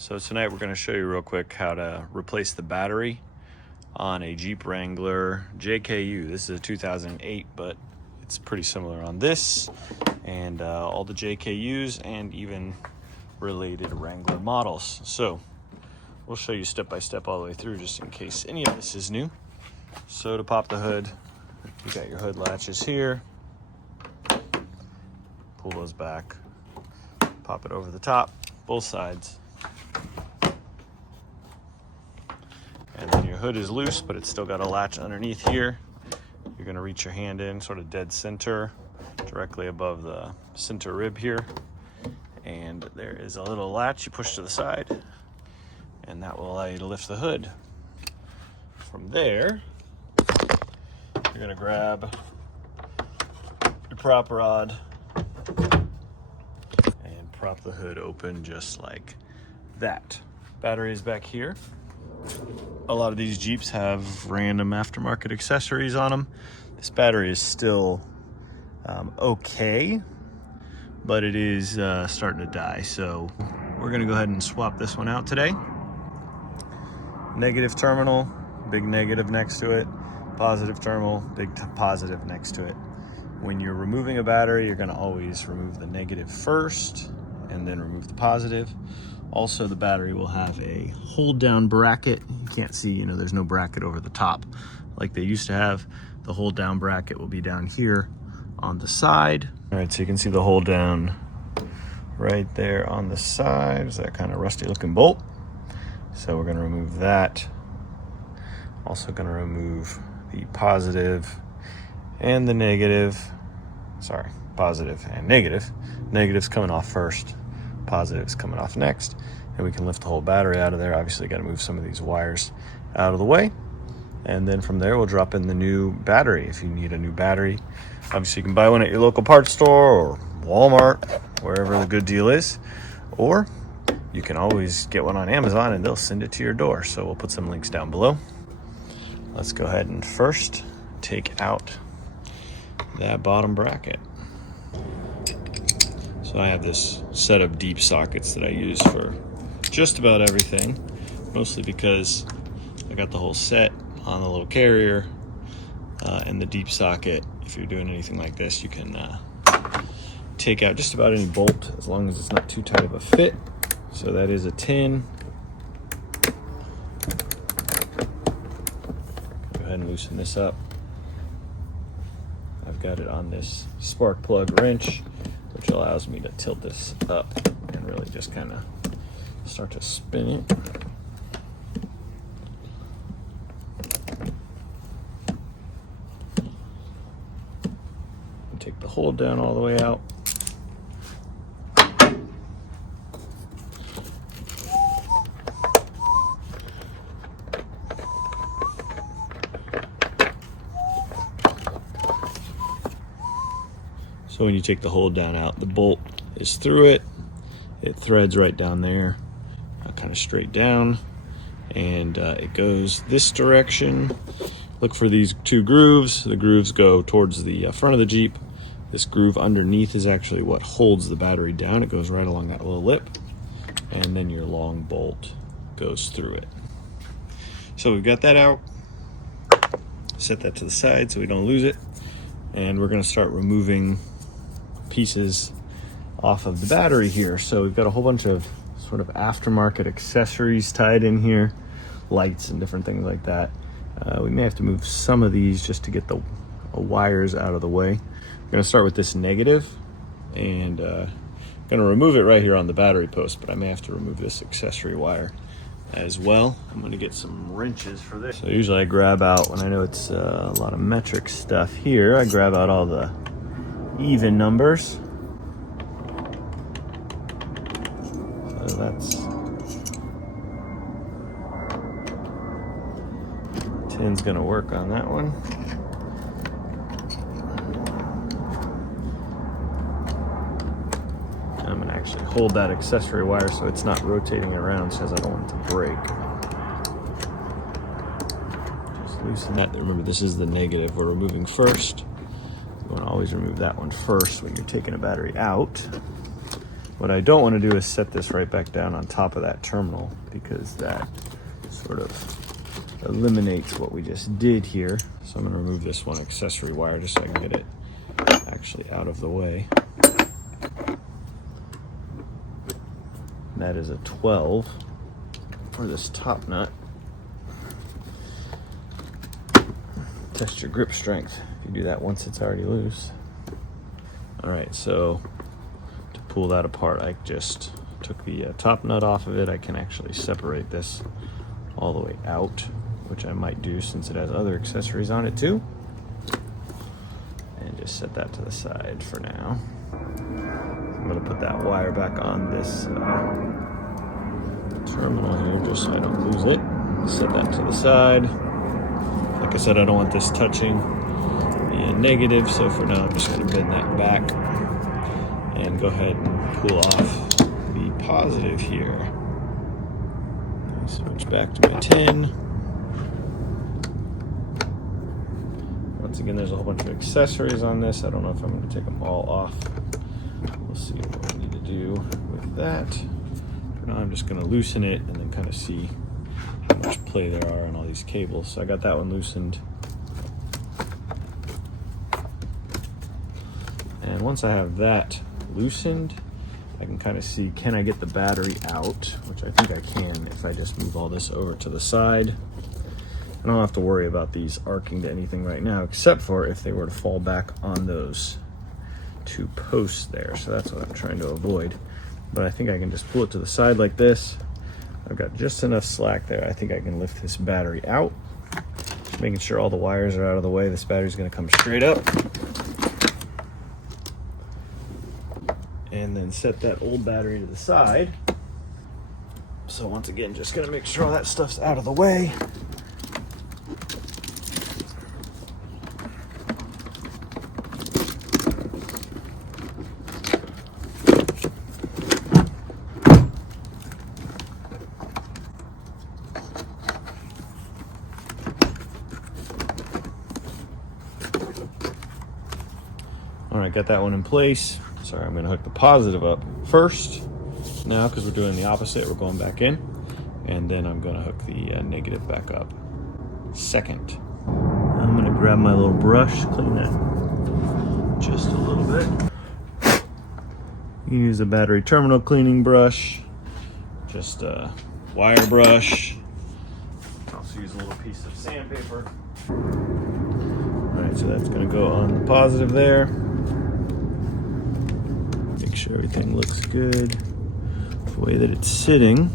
So tonight we're going to show you real quick how to replace the battery on a Jeep Wrangler JK. This is a 2008, but it's pretty similar on this and all the JKUs and even related Wrangler models. So we'll show you step by step all the way through just in case any of this is new. So to pop the hood, you got your hood latches here. Pull those back, pop it over the top, both sides. And then your hood is loose, but it's still got a latch underneath here. You're gonna reach your hand in sort of dead center, directly above the center rib here. And there is a little latch you push to the side, and that will allow you to lift the hood. From there, you're gonna grab your prop rod and prop the hood open just like that. Battery is back here. A lot of these Jeeps have random aftermarket accessories on them. This battery is still okay, but it is starting to die. So we're gonna go ahead and swap this one out today. Negative terminal, big negative next to it. Positive terminal, big positive next to it. When you're removing a battery, you're gonna always remove the negative first and then remove the positive. Also, the battery will have a hold down bracket. You can't see, there's no bracket over the top like they used to have. The hold down bracket will be down here on the side. All right, so you can see the hold down right there on the side. Is that kind of rusty looking bolt? So we're gonna remove that. Also gonna remove the positive and the negative. Sorry, positive and negative. Negative's coming off first. Positive's coming off next, and we can lift the whole battery out of there. Obviously got to move some of these wires out of the way, and then from there we'll drop in the new battery. If you need a new battery, obviously you can buy one at your local parts store or Walmart, wherever the good deal is, or you can always get one on Amazon and they'll send it to your door. So we'll put some links down below. Let's go ahead and first take out that bottom bracket. So I have this set of deep sockets that I use for just about everything, mostly because I got the whole set on the little carrier, and the deep socket, if you're doing anything like this, you can take out just about any bolt as long as it's not too tight of a fit. So that is a 10. Go ahead and loosen this up. I've got it on this spark plug wrench, which allows me to tilt this up and really just kind of start to spin it. And take the hold down all the way out. So when you take the hold down out, the bolt is through it. It threads right down there, kind of straight down, and it goes this direction. Look for these two grooves. The grooves go towards the front of the Jeep. This groove underneath is actually what holds the battery down. It goes right along that little lip, and then your long bolt goes through it. So we've got that out. Set that to the side so we don't lose it, and we're going to start removing pieces off of the battery here. So we've got a whole bunch of sort of aftermarket accessories tied in here, lights and different things like that. We may have to move some of these just to get the wires out of the way. I'm going to start with this negative, and going to remove it right here on the battery post, but I may have to remove this accessory wire as well. I'm going to get some wrenches for this. So usually I grab out, when I know it's a lot of metric stuff here, I grab out all the even numbers. So that's 10's gonna work on that one. I'm gonna actually hold that accessory wire so it's not rotating around, because I don't want it to break. Just loosen that. Remember, this is the negative we're removing first. You want to always remove that one first when you're taking a battery out. What I don't want to do is set this right back down on top of that terminal, because that sort of eliminates what we just did here. So I'm going to remove this one accessory wire just so I can get it actually out of the way. And that is a 12 for this top nut. Test your grip strength if you do that once it's already loose. All right, so to pull that apart, I just took the top nut off of it. I can actually separate this all the way out, which I might do since it has other accessories on it too. And just set that to the side for now. I'm gonna put that wire back on this terminal here just so I don't lose it. Set that to the side. Like I said, I don't want this touching the negative, so for now I'm just gonna bend that back and go ahead and pull off the positive here. Switch back to my 10. Once again, there's a whole bunch of accessories on this. I don't know if I'm going to take them all off. We'll see what we need to do with that. For now, I'm just going to loosen it and then kind of see how much play there are on all these cables. So I got that one loosened. And once I have that loosened, I can kind of see, can I get the battery out, which I think I can if I just move all this over to the side. I don't have to worry about these arcing to anything right now, except for if they were to fall back on those two posts there. So that's what I'm trying to avoid. But I think I can just pull it to the side like this. I've got just enough slack there. I think I can lift this battery out. Just making sure all the wires are out of the way. This battery's gonna come straight up. And then set that old battery to the side. So once again, just gonna make sure all that stuff's out of the way. All right, got that one in place. Sorry, I'm gonna hook the positive up first now because we're doing the opposite. We're going back in, and then I'm gonna hook the negative back up second. I'm gonna grab my little brush, clean that just a little bit. You can use a battery terminal cleaning brush, just a wire brush. Also use a little piece of sandpaper. All right, so that's gonna go on the positive there. Make sure everything looks good the way that it's sitting.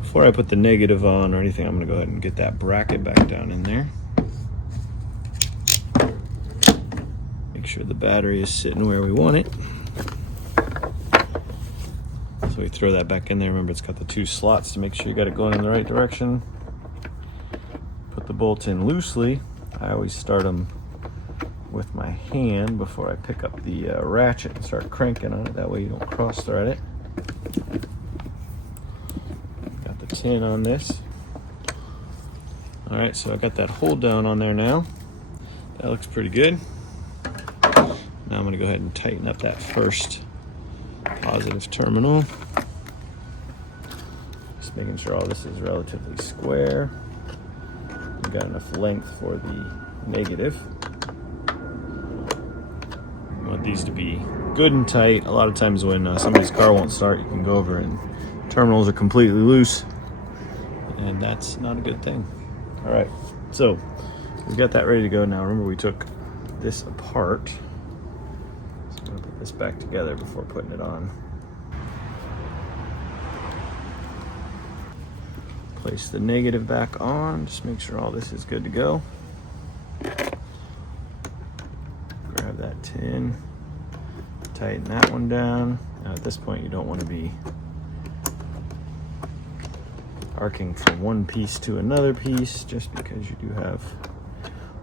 Before I put the negative on or anything, I'm gonna go ahead and get that bracket back down in there. Make sure the battery is sitting where we want it. So we throw that back in there. Remember, it's got the two slots to make sure you got it going in the right direction. Put the bolts in loosely. I always start them with my hand before I pick up the ratchet and start cranking on it. That way you don't cross thread it. Got the 10 on this. All right, so I got that hold down on there now. That looks pretty good. Now I'm gonna go ahead and tighten up that first positive terminal. Just making sure all this is relatively square. We've got enough length for the negative. You want these to be good and tight. A lot of times when somebody's car won't start, you can go over and terminals are completely loose, and that's not a good thing. All right, so we've got that ready to go now. Remember, we took this apart. So I'm gonna put this back together before putting it on. Place the negative back on. Just make sure all this is good to go. Grab that 10, tighten that one down. Now at this point, you don't want to be arcing from one piece to another piece just because you do have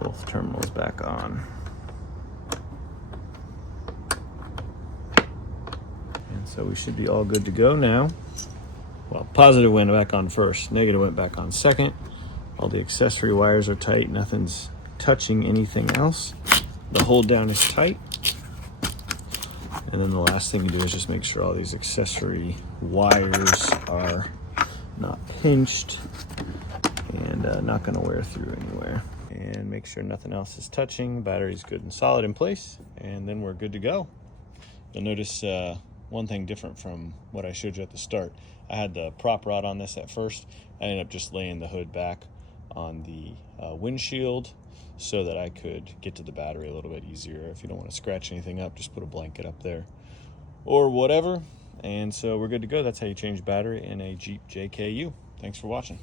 both terminals back on. And so we should be all good to go now. Well, positive went back on first, negative went back on second. All the accessory wires are tight, nothing's touching anything else. The hold down is tight. And then the last thing you do is just make sure all these accessory wires are not pinched and not going to wear through anywhere. And make sure nothing else is touching. Battery's good and solid in place, and then we're good to go. You'll notice one thing different from what I showed you at the start. I had the prop rod on this at first. I ended up just laying the hood back on the windshield so that I could get to the battery a little bit easier. If you don't want to scratch anything up, just put a blanket up there or whatever. And so we're good to go. That's how you change battery in a Jeep JKU. Thanks for watching.